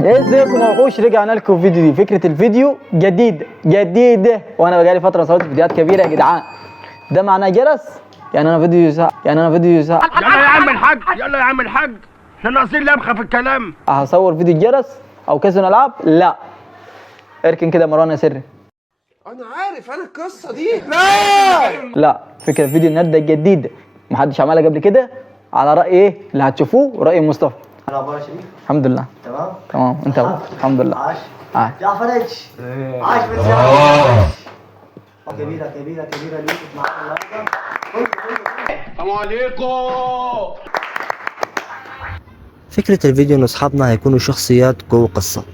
ازيكم يا وحوش؟ رجعنا لكم فيديو دي. فكره الفيديو جديده وانا بقالي فتره صورت فيديوهات كبيره يا جدعان. ده معناه جرس، يعني انا فيديو ساعه، يلا يا عم الحاج، يلا يا عم الحاج، احنا ناقصين لبخه في الكلام. هصور فيديو جرس او كاس العاب؟ لا، اركن كده مروان يا سري. انا عارف انا القصه دي. لا، فكره فيديو النهارده جديده محدش عملها قبل كده، على راي ايه اللي هتشوفوه ورأي مصطفى. الاخبار يا شريف؟ الحمد لله تمام. انت أبو. الحمد لله. عاش عاش يا فرج. عاش بالزيارة. كبيرة ليك معانا النهارده. السلام عليكم. فكرة الفيديو ان اصحابنا هيكونوا شخصيات جوه قصة،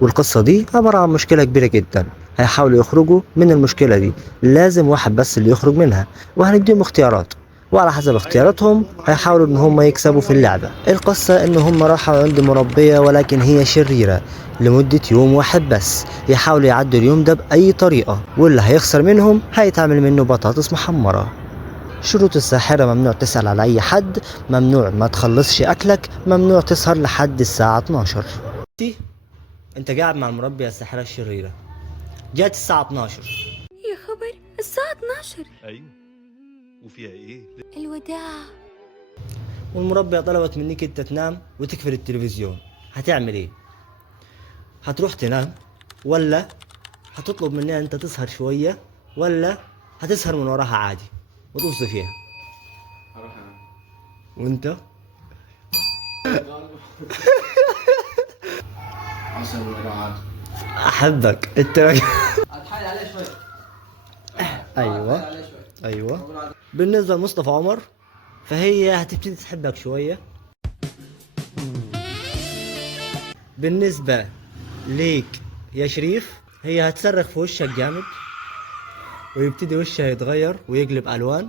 والقصة دي عبارة عن مشكلة كبيرة جدا، هيحاولوا يخرجوا من المشكلة دي، لازم واحد بس اللي يخرج منها، وهنديهم اختيارات، وعلى حسب اختياراتهم هيحاولوا ان هم يكسبوا في اللعبة. القصة ان هم راحوا عند مربية ولكن هي شريرة لمدة يوم واحد بس، يحاولوا يعدوا اليوم ده بأي طريقة، واللي هيخسر منهم هيتعمل منه بطاطس محمرة. شروط الساحرة: ممنوع تسأل على أي حد، ممنوع ما تخلصش أكلك، ممنوع تسهر لحد الساعة 12. أنت قاعد مع المربية الساحرة الشريرة، جات الساعة 12. يا خبر، الساعة 12. ايوه، وفيها ايه؟ الوداع. والمربية طلبت منك أنت تنام وتكفر التلفزيون، هتعمل إيه؟ هتروح تنام، ولا هتطلب منها أنت تسهر شوية، ولا هتسهر من وراها عادي وتوصي فيها؟ هروح انام. وانت؟ احبك انت. هتحايل عليه شويه. ايوه. بالنسبه لمصطفى عمر فهي هتبتدي تحبك شويه. بالنسبه ليك يا شريف هي هتصرخ في وشك جامد، ويبتدي وشها يتغير ويقلب الوان،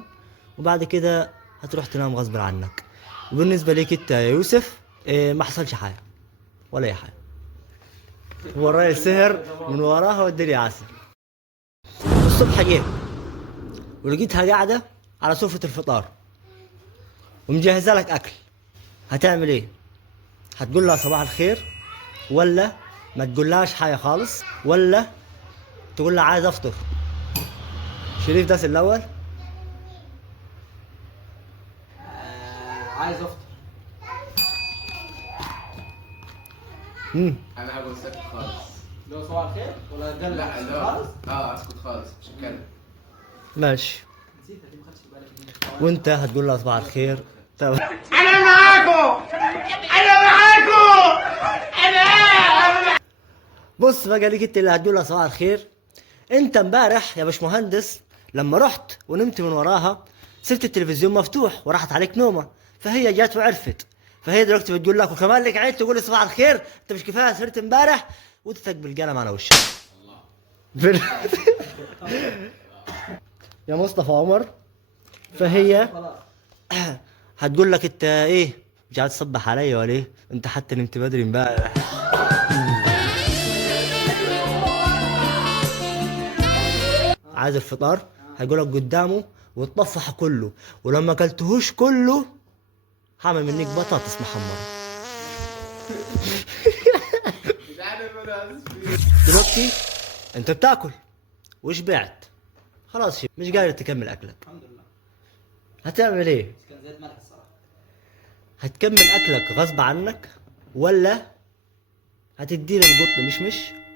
وبعد كده هتروح تنام غصب عنك. وبالنسبه ليك انت يا يوسف ما حصلش حاجه ولا اي حاجه، هو الراجل سهر من وراها والدنيا عسل. الصبح جيت ولقيتها قاعده على سفره الفطار ومجهزه لك اكل، هتعمل ايه؟ هتقول لها صباح الخير، ولا ما تقولهاش حاجه خالص، ولا تقول لها عايز افطر؟ شريف داس الاول. عايز افطر. انا هقول سكت خالص. لو صباح الخير ولا اتكلم؟ لا خالص. اسكت خالص مش هتكلم. ماشي. وانت هتقول لها صباح الخير. طب انا معاكم. بص بقى ليك انت اللي هتقول لها صباح الخير. انت امبارح يا باشمهندس لما رحت ونمت من وراها سبت التلفزيون مفتوح وراحت عليك نومه، فهي جات وعرفت، فهي دلوقتي بتقول لك وكمان لك عيد تقول لي صباح الخير، انت مش كفايه سهرت امبارح وتتك بالقلم على وشك. يا مصطفى عمر فهي هتقول لك انت ايه مش قاعد تصبح عليا ولا ايه؟ انت حتى نمت بدري امبارح. عايز الفطار هيقولك قدامه وتطفح كله، ولما اكلتهوش كله هعمل منك بطاطس محمرة. دلوقتي انت بتاكل وشبعت خلاص، مش قادر تكمل اكلك، الحمد لله. هتعمل ايه؟ كان زيت ملح الصراحة. هتكمل اكلك غصب عنك، ولا هتدي للقط مش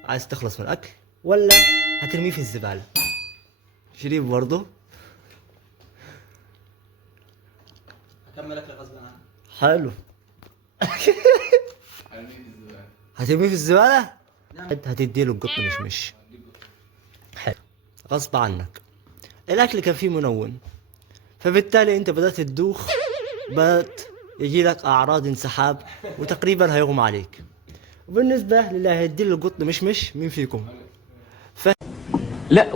عايز تخلص من الاكل، ولا هترميه في الزبالة؟ شريف برضه هكمل اكل غصب عني. حلو. هترميه في الزبالة؟ هتدي له القط مش حلو غصب عنك. الاكل كان فيه منون، فبالتالي انت بدأت تدوخ، بدأت يجي لك اعراض انسحاب وتقريبا هيغمى عليك. وبالنسبة للي هيدي له القط مش مين فيكم؟ لا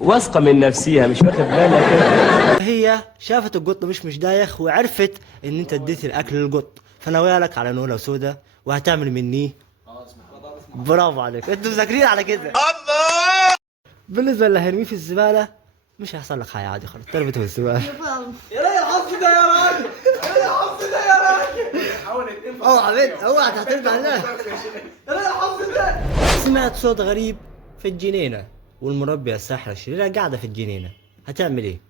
واثقه من نفسها مش واخد بالك. هي شافت القط مش دايخ وعرفت ان انت اديت الاكل للقط، فناويالك على نونه سودا وهتعمل مني برافو عليك، انتوا مذاكرين على كده. الله. بالنسبه اللي هيرميه في الزباله مش هيحصل لك حاجه، عادي خلاص تربته في الزباله. يا راجل الحظ ده يا راجل، يا راجل الحظ ده يا راجل. حاول اتنين اوعى بنت اوعى تعترض عليها. سمعت صوت غريب في الجنينة والمربية الساحرة الشريرة قاعدة في الجنينة، هتعمل ايه؟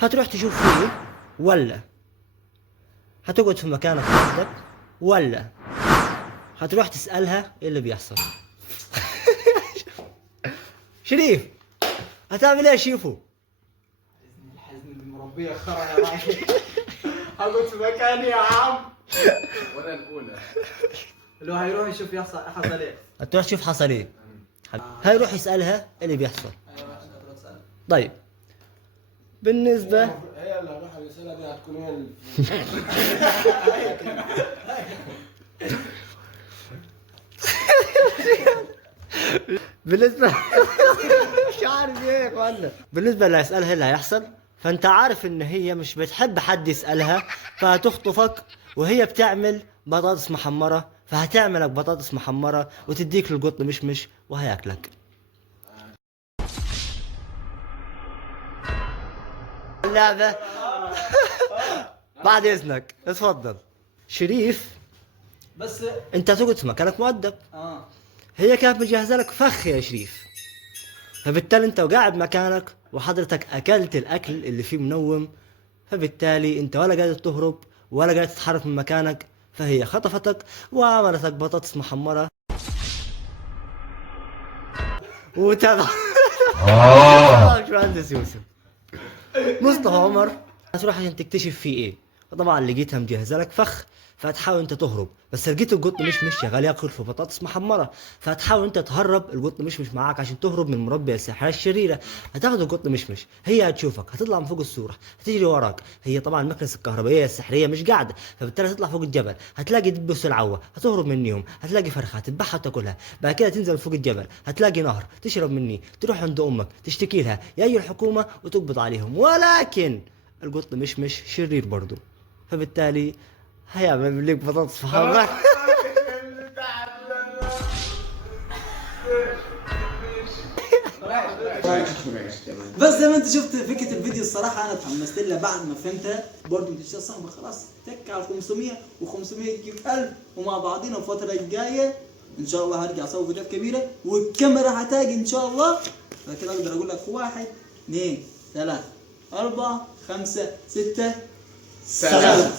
هتروح تشوف فيه ولا هتقعد في مكانك وحدك ولا هتروح تسألها ايه اللي بيحصل؟ شريف هتعمل ايه يا شيفو؟ المربيه خرا يا راجل. هقعد في مكاني يا عم. ولا الاولى. اللي هو هيروح يشوف حصل ايه. هتروح تشوف حصل ايه؟ هيروح يسألها ايه اللي بيحصل. طيب بالنسبة هي اللي هروح الرسالة دي هتكون هي اللي بالنسبة مش عارف ايه يا اخوانا. بالنسبة اللي هيسألها اللي هيحصل، فانت عارف ان هي مش بتحب حد يسألها، فهتخطفك وهي بتعمل بطاطس محمرة، فهتعملك بطاطس محمرة وتديك للقط مشمش وهياكلك. اللعبة بعد اذنك اتفضل. شريف بس انت هتقعد في مكانك مؤدب. هي كانت مجهزه لك فخ يا شريف، فبالتالي انت وقاعد مكانك وحضرتك اكلت الاكل اللي فيه منوم، فبالتالي انت ولا قادر تهرب ولا قادر تتحرك من مكانك، فهي خطفتك وعملتك بطاطس محمره وتابع. باشمهندس يوسف مصطفى عمر هتروح عشان تكتشف فيه ايه، فطبعا لقيتها مجهزه لك فخ، فهتحاول انت تهرب، بس لقيت القط مشمش شغال ياكل في بطاطس محمره، فهتحاول انت تهرب القط مشمش معاك عشان تهرب من المربيه الساحره الشريره. هتاخد القط مشمش، هي هتشوفك هتطلع من فوق السور هتجري وراك، هي طبعا المكنسه الكهربائيه السحريه مش قاعده، فبالتالي هتطلع فوق الجبل هتلاقي دبوس العوه هتهرب منهم، هتلاقي فرخه هتذبحها وتاكلها، بعد كده تنزل فوق الجبل هتلاقي نهر تشرب مني، تروح عند امك تشتكي لها يا اي الحكومه وتقبض عليهم، ولكن القط مشمش شرير برضه، فبالتالي هيعمل لك بطاطس محمرة. بس زي ما انت شفت فكره الفيديو الصراحه انا اتحمست لها بعد ما فهمتها. برضه انت يا صاحبي خلاص تك على 500 و500 يجيب 1000 ومع بعضينا الفتره الجايه ان شاء الله هرجع اصور فيديوهات كبيره والكاميرا هتاجي ان شاء الله. فكده اقدر اقول لك 1 2 3 4 5 6 7.